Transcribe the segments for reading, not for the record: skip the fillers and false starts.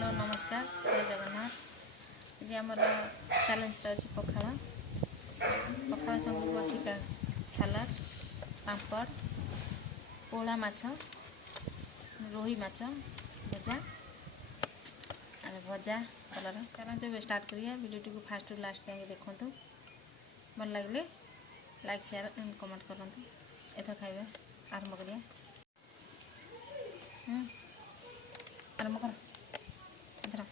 Hello नमस्कार जय जगन्नाथ जी आमर चैलेंज अच्छी पखाड़ पखाड़ सब अच्छी सलाद पापड़ पोड़ा माछ रोही माछ भजा भजा कलर चलते स्टार्ट करिए वीडियो को फास्ट टू लास्ट जाए देखूँ भल लगे लाइक शेयर एंड कमेंट करूँ एथर खाइबे आरंभ करिए आरंभ कर एथर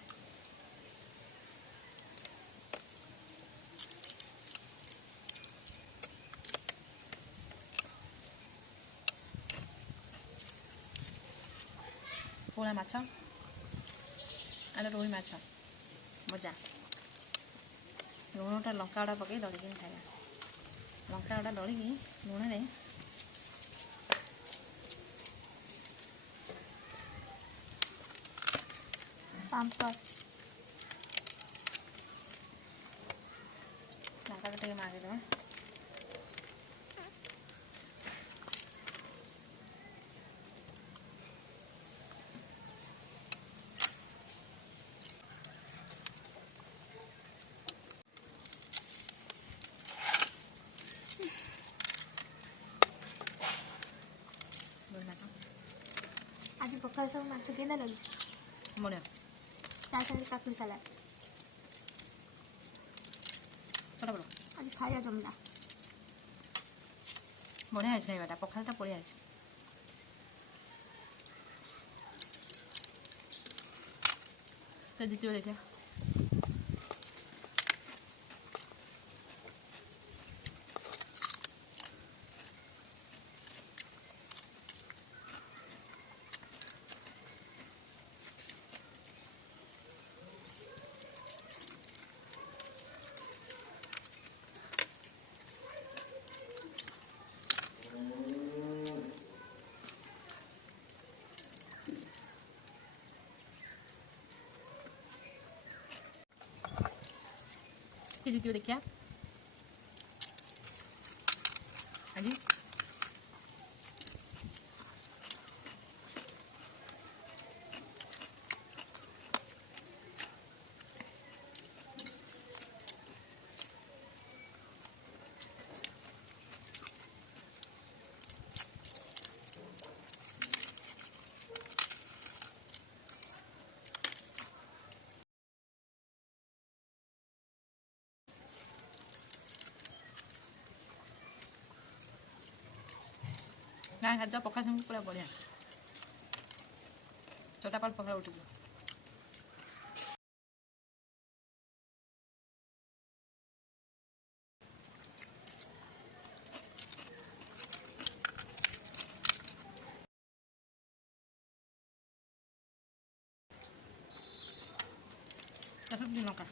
पोड़ा माछ रोही माछ भजा लुणटा लंका गुड़ा पकई दलिकी खाया लंका गुड़ा दलिकी लुण में पापड़ लंका टे मारिदेवा आज पखाड़ सब माछ केना लगी बढ़िया काकुड़ी सलाद बड़ा बड़ा आज खाया जमला बढ़िया है खाइबाटा पखाड़टा बढ़िया है तो जितियो देखिए जितियो देखिए हाँ जी ना खाजा पखाड़ सब पूरा बढ़िया छोटा पाल पखाड़ उठ लंका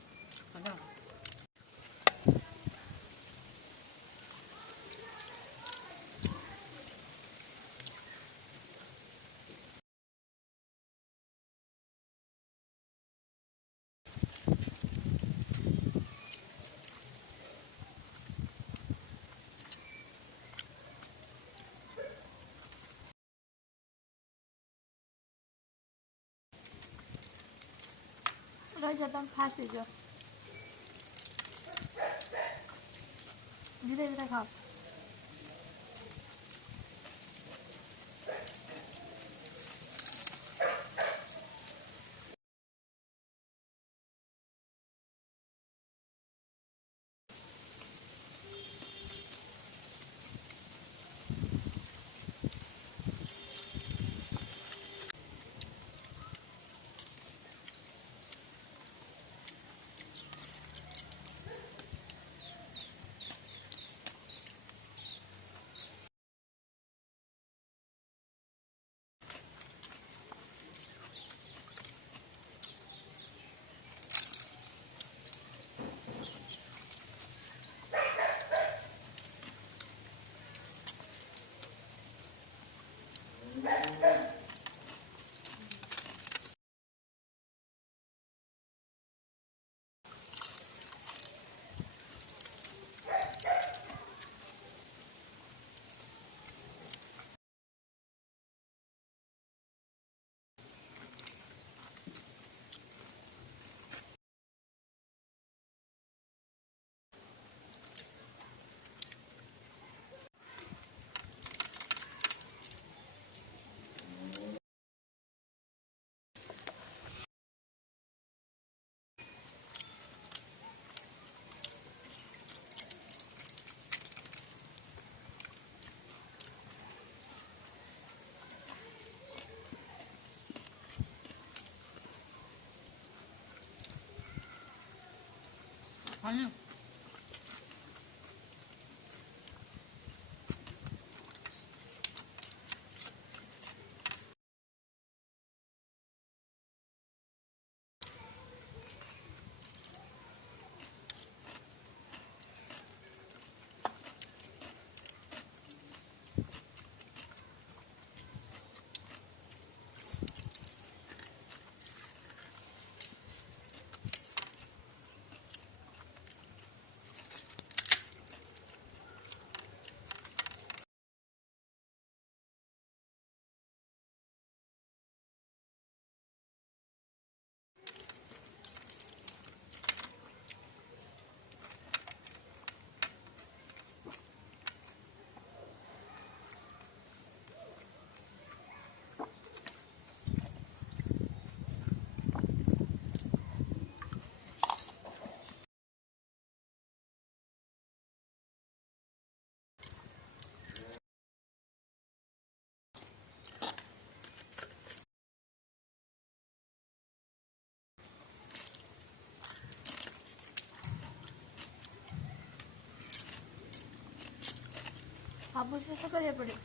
रही जाता फास्ट दीजिए धीरे धीरे खाओ खाने ସବୁ ଶେଷ କରିବାକୁ ପଡ଼ିବ।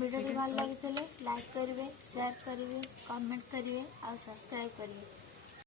भिडियोटी भल लगी लाइक करेंगे, शेयर करेंगे, कमेंट करेंगे और सब्सक्राइब करेंगे।